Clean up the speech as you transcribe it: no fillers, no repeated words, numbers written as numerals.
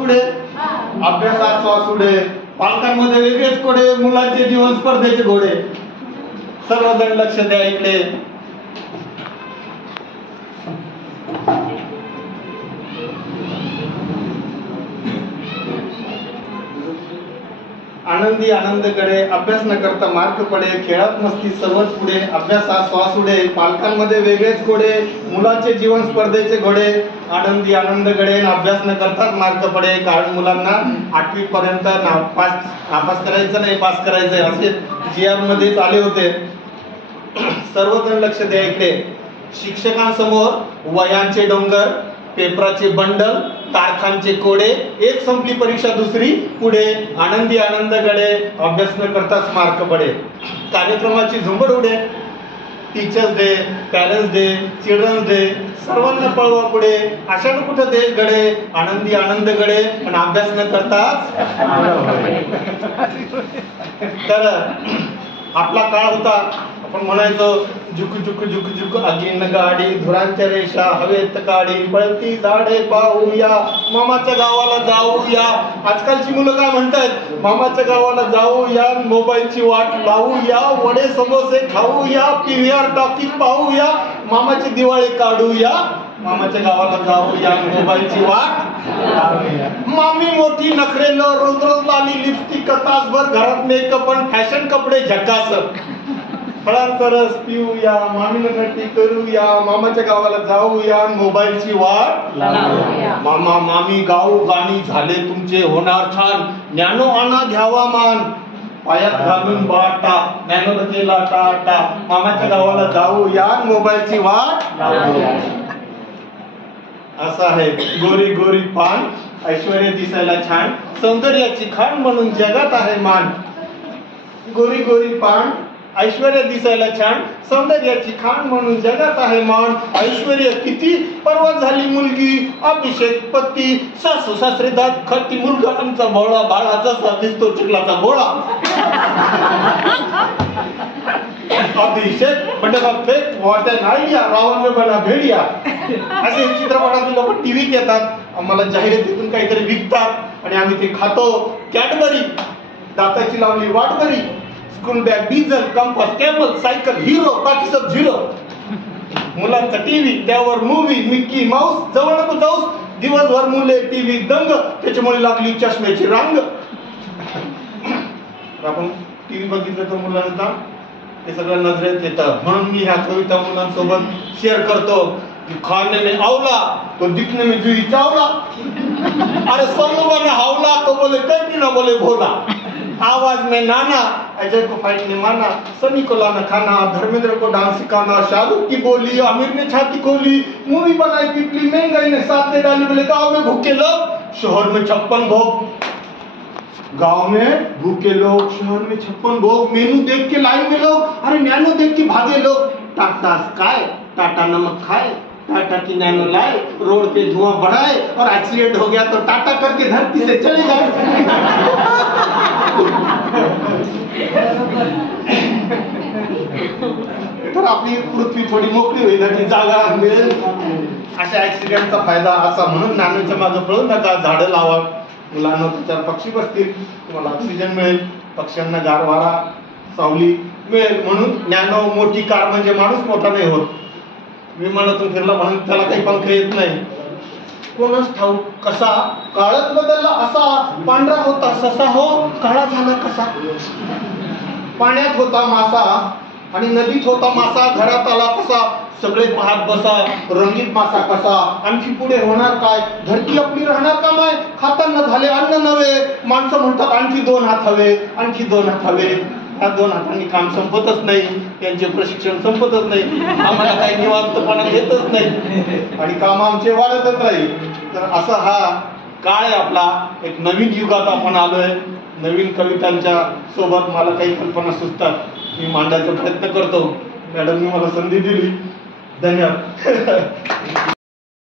पुढे, अभ्यासात श्वास पुढे, पालकांमध्ये वेगळेच कोडे, मुलांचे जीवन स्पर्धेचे घोडे. सर्वजण लक्ष द्या इकडे. आनंदी आनंदकडे, अभ्यास न करता मार्क पडे, खेळात मस्ती सर्वच पुढे, अभ्यासात श्वास उडे, पालकांमध्ये वेगळेच कोडे, मुलांचे जीवन स्पर्धेचे घोडे. आनंदी आनंदकडे, अभ्यास न करताच मार्क पडे, कारण मुलांना 8वी पर्यंत नापास करायचं नाही, पास करायचंय असे GR मध्येच आले होते. सर्वजण लक्ष द्या इकडे. शिक्षकांसमोर वयांचे डोंगर, पेपराचे बंडल, तारखांचे कोडे, एक संपली परीक्षा दुसरी पुढे. आनंदी आनंदकडे, अभ्यास न करताच मार्क पडे. कार्यक्रमाची झुंबड उडे, teachers day, parents day, children's day, सर्वांना पळवा पुढे. अशानं कुठं देश घडे, आनंदी आनंदकडे पण अभ्यास न करताच. तर आपला काळ होता, आपण म्हणायचो झुक झुक झुक झुक अगीन गाडी, धुरांच्या रेषा हवेत काढी, पळती झाडे पाहूया, मामाच्या गावाला जाऊया. आजकालची मुलं काय म्हणतात, मामाच्या गावाला जाऊया, मोबाईलची वाट लावूया, वडे समोसे खाऊया, PVR टॉकीज पाहूया, मामाची दिवाळी काढूया, मामाच्या गावाला जाऊया, मोबाईलची वाट लावूया. मामी मोठी नखरेलं, रोज रोज लाली लिपस्टिक, तासभर घरात मेकअप पण फॅशन कपडे झकास, फळांचा रस पिऊया, मामीनं नटी करूया, मामाच्या गावाला जाऊया, मोबाईलची वाट लावूया. मामा मामी गाऊ गाणी झाले तुमचे होणार छान, ज्ञानो आणा घ्यावा मान, पायात घालून बाटा, ज्ञानो केला टाटा, मामाच्या गावाला जाऊया, मोबाईलची वाट लावूया. असं आहे. गोरी गोरी पान, ऐश्वर्य दिसायला छान, सौंदर्याची खाण म्हणून जगात आहे मान. गोरी गोरी पान, ऐश्वर्य दिसायला छान, सौंदर्याची खाण म्हणून जगात आहे मान. ऐश्वर्य किती, परवा झाली मुलगी, अभिषेक पती, सासू सासरे दात खट्टी, मुलगा आमचा भोळा, बाळा जसा दिसतो चिखलाचा गोळा. Abhishek fake what an idea, Ravan में बना भेडिया. असे चित्रपटातून लोक टीव्हीत येतात, आम्हाला जाहिरातीतून काहीतरी विकतात आणि आम्ही ते खातो. कॅडबरी, दाताची लावली वाटबरी, school bag, diesel, compass, camel, cycle, hero, बाकी सब झिरो. मुलांचा टीव्ही, त्यावर मूवी, मिक्की माऊस, जवळ नको जाऊस, दिवसभर मुले टीव्ही दंग, त्याच्यामुळे लागली चष्म्याची रांग. आपण टीव्ही बघितलं तर मुलांना हे सगळं नजरेत येतं. म्हणून मी ह्या कविता मुलांसोबत शेअर करतो. खाने में आवला तो दिखने में जुई चावला, अरे सल्लुबा ने हावला तो बोले कैटी ना बोले भोला, आवाज में नाना अजय को फाइट ने माना, सनी को लाना खाना, धर्मेंद्र को डांस सिखाना, शाहरुख की बोली, आमिर ने छाती खोली, मूवी बनाई पिपली, महंगाई ने साथ दे डाली, बोले गाँव में भूखे लोग, शहर में 56 भोग. गांव में भूखे लोग, शहर में 56 भोग. मेनू देख के लाइन में लोग, अरे नैनो देख के भागे लोग. टाटा स्काई, टाटा नमक खाए, टाटा की नैनो लाए, रोड पे धुआं बढ़ाए, और एक्सीडेंट हो गया तो टाटा करके धरती से चले जाए. तर आपली पृथ्वी थोडी मोकळी होईल आणि जागा मिळेल. अशा ऍक्सिडेंटचा फायदा असा, म्हणून नॅनोच्या मागे पळू नका, झाडं लावा. मुलांना त्याच्यावर पक्षी बसतील, तुम्हाला ऑक्सिजन मिळेल, पक्ष्यांना गार वारा सावली मिळेल. म्हणून नॅनो मोठी कार म्हणजे माणूस मोठा नाही होत. विमानातून फिरला म्हणून त्याला काही पंख येत नाही. कोणच ठाऊक कसा काळच बदलला असा, पांढरा होता ससा हो काळा झाला कसा. पाण्यात होता मासा आणि नदीत होता मासा, घरात आला कसा, सगळे पाहत बसा, रंगीत मासा कसा. आणखी पुढे होणार काय, धरती आपली राहणार का माय, खाताना झाले अन्न नव्हे. माणसं म्हणतात आणखी 2 हात हवे, आणखी 2 हात हवे. ह्या 2 हातांनी काम संपतच नाही, त्यांचे प्रशिक्षण संपतच नाही, आम्हाला काही निवांतपणा घेतच नाही आणि काम आमचे वाढतच राहील. तर असा हा काळ आहे आपला. एक नवीन युगात आपण आलोय. नवीन कवितांच्या सोबत मला काही कल्पना सुचतात, मी मांडायचा प्रयत्न करतो. मॅडमनी मला संधी दिली. धन्यवाद.